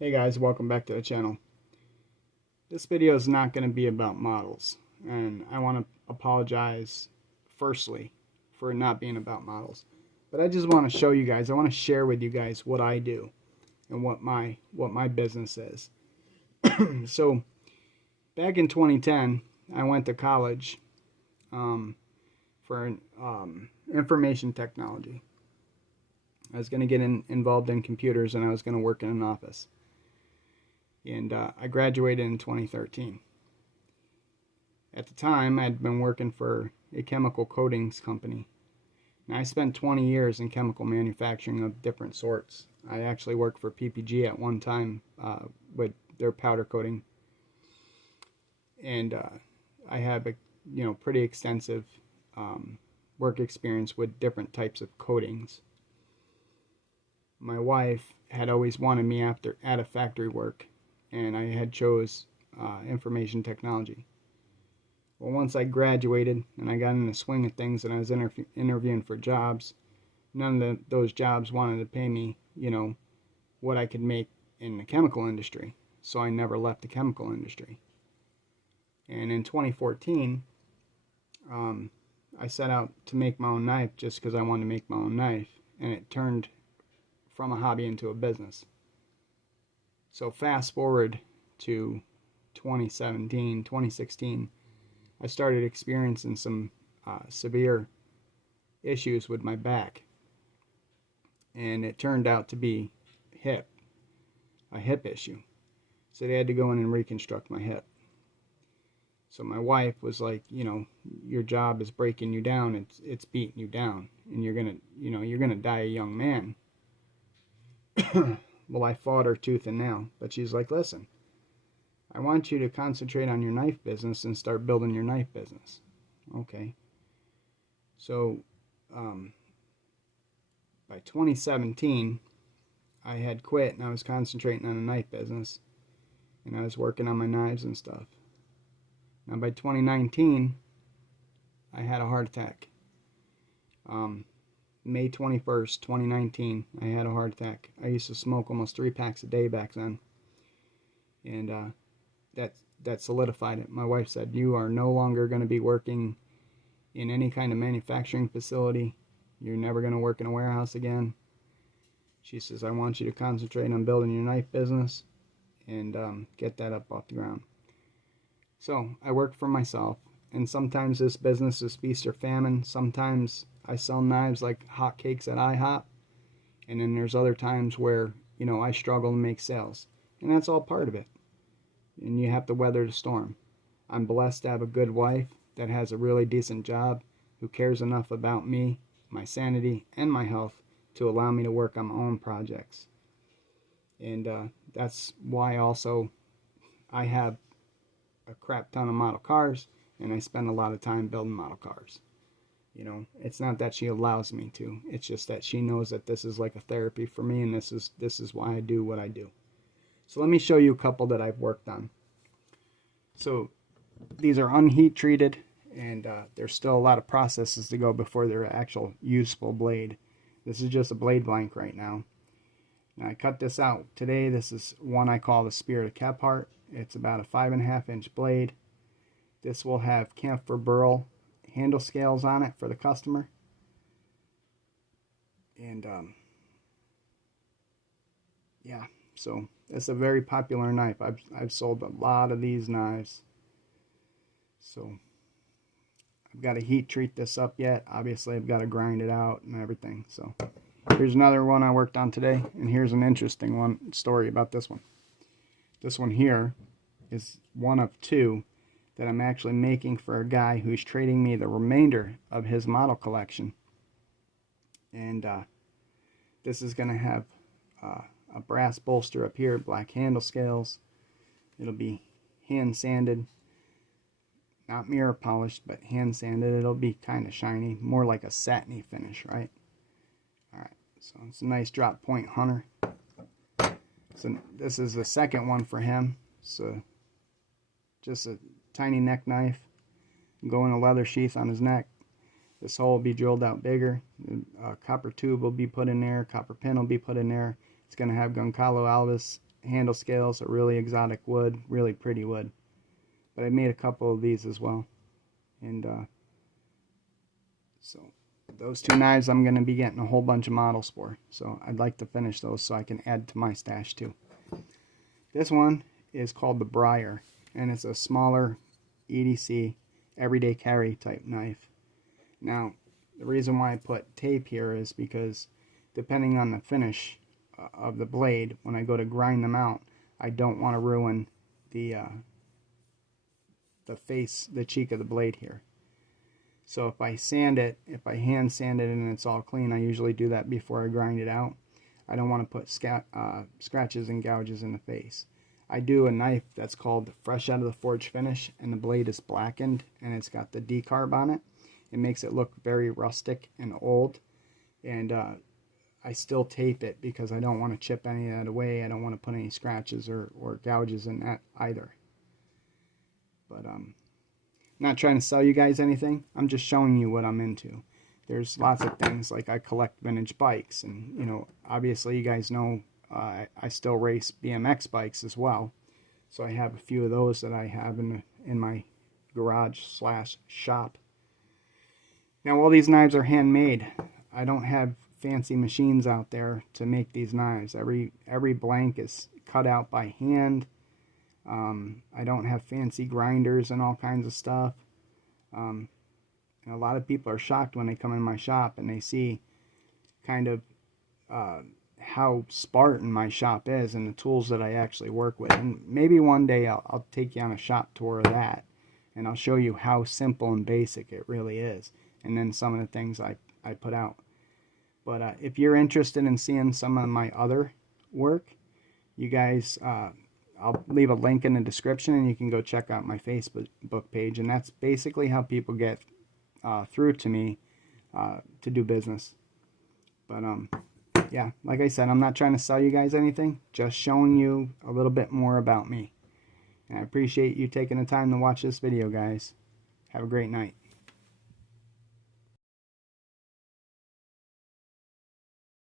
Hey guys, welcome back to the channel. This video is not going to be about models, and I want to apologize firstly for it not being about models. But I just want to show you guys, I want to share with you guys what I do and what my business is. So back in 2010, I went to college for information technology. I was going to get involved in computers, and I was going to work in an office. And I graduated in 2013. At the time, I'd been working for a chemical coatings company. And I spent 20 years in chemical manufacturing of different sorts. I actually worked for PPG at one time with their powder coating. And I have a pretty extensive work experience with different types of coatings. My wife had always wanted me out of factory work, and I had chose information technology. Well, once I graduated and I got in the swing of things and I was interviewing for jobs, none of those jobs wanted to pay me, what I could make in the chemical industry. So I never left the chemical industry. And in 2014, I set out to make my own knife just because I wanted to make my own knife, and it turned from a hobby into a business. So fast forward to 2016, I started experiencing some severe issues with my back. And it turned out to be a hip issue. So they had to go in and reconstruct my hip. So my wife was like, your job is breaking you down, it's beating you down, and you're gonna die a young man. Well, I fought her tooth and nail, but she's like, listen, I want you to concentrate on your knife business and start building your knife business. Okay. So, by 2017, I had quit and I was concentrating on a knife business, and I was working on my knives and stuff. Now, by 2019, I had a heart attack. May 21st, 2019, I had a heart attack. I used to smoke almost 3 packs a day back then. And that solidified it. My wife said, you are no longer going to be working in any kind of manufacturing facility. You're never going to work in a warehouse again. She says, I want you to concentrate on building your knife business and get that up off the ground. So I work for myself, and sometimes this business is feast or famine. Sometimes I sell knives like hotcakes at IHOP, and then there's other times where, I struggle to make sales. And that's all part of it. And you have to weather the storm. I'm blessed to have a good wife that has a really decent job, who cares enough about me, my sanity, and my health to allow me to work on my own projects. And that's why also I have a crap ton of model cars, and I spend a lot of time building model cars. It's not that she allows me to. It's just that she knows that this is like a therapy for me, and this is why I do what I do. So let me show you a couple that I've worked on. So these are unheat treated, and there's still a lot of processes to go before they're an actual useful blade. This is just a blade blank right now. Now I cut this out today. This is one I call the Spirit of Kephart. It's about a 5.5 inch blade. This will have camphor burl handle scales on it for the customer. And yeah, so it's a very popular knife. I've sold a lot of these knives. So I've got to heat treat this up yet. Obviously I've got to grind it out and everything. So here's another one I worked on today, and here's an interesting story about this one. This one here is one of 2 that I'm actually making for a guy who's trading me the remainder of his model collection. And this is going to have a brass bolster up here, black handle scales. It'll be hand sanded, not mirror polished, but hand sanded. It'll be kind of shiny, more like a satiny finish, right? Alright, so it's a nice drop point hunter. So this is the second one for him. So just a tiny neck knife, go in a leather sheath on his neck. This hole will be drilled out bigger. A copper tube will be put in there, copper pin will be put in there. It's going to have Goncalo Alves handle scales, a really exotic wood, really pretty wood. But I made a couple of these as well. And so those two knives I'm going to be getting a whole bunch of models for. So I'd like to finish those so I can add to my stash too. This one is called the Briar, and it's a smaller EDC, everyday carry type knife. Now, the reason why I put tape here is because depending on the finish of the blade, when I go to grind them out, I don't want to ruin the face, the cheek of the blade here. So if I sand it, if I hand sand it and it's all clean, I usually do that before I grind it out. I don't want to put scratches and gouges in the face. I do a knife that's called Fresh Out of the Forge Finish, and the blade is blackened and it's got the decarb on it. It makes it look very rustic and old, and I still tape it because I don't want to chip any of that away. I don't want to put any scratches or gouges in that either. But not trying to sell you guys anything. I'm just showing you what I'm into. There's lots of things, like I collect vintage bikes, and you know, obviously you guys know I still race BMX bikes as well. So I have a few of those that I have in my garage / shop. Now all these knives are handmade. I don't have fancy machines out there to make these knives. Every blank is cut out by hand. I don't have fancy grinders and all kinds of stuff. And a lot of people are shocked when they come in my shop and they see kind of how Spartan my shop is and the tools that I actually work with. And maybe one day I'll take you on a shop tour of that, and I'll show you how simple and basic it really is, and then some of the things I put out. But if you're interested in seeing some of my other work, you guys, I'll leave a link in the description, and you can go check out my Facebook page, and that's basically how people get through to me to do business. But yeah, like I said, I'm not trying to sell you guys anything, just showing you a little bit more about me. And I appreciate you taking the time to watch this video, guys. Have a great night.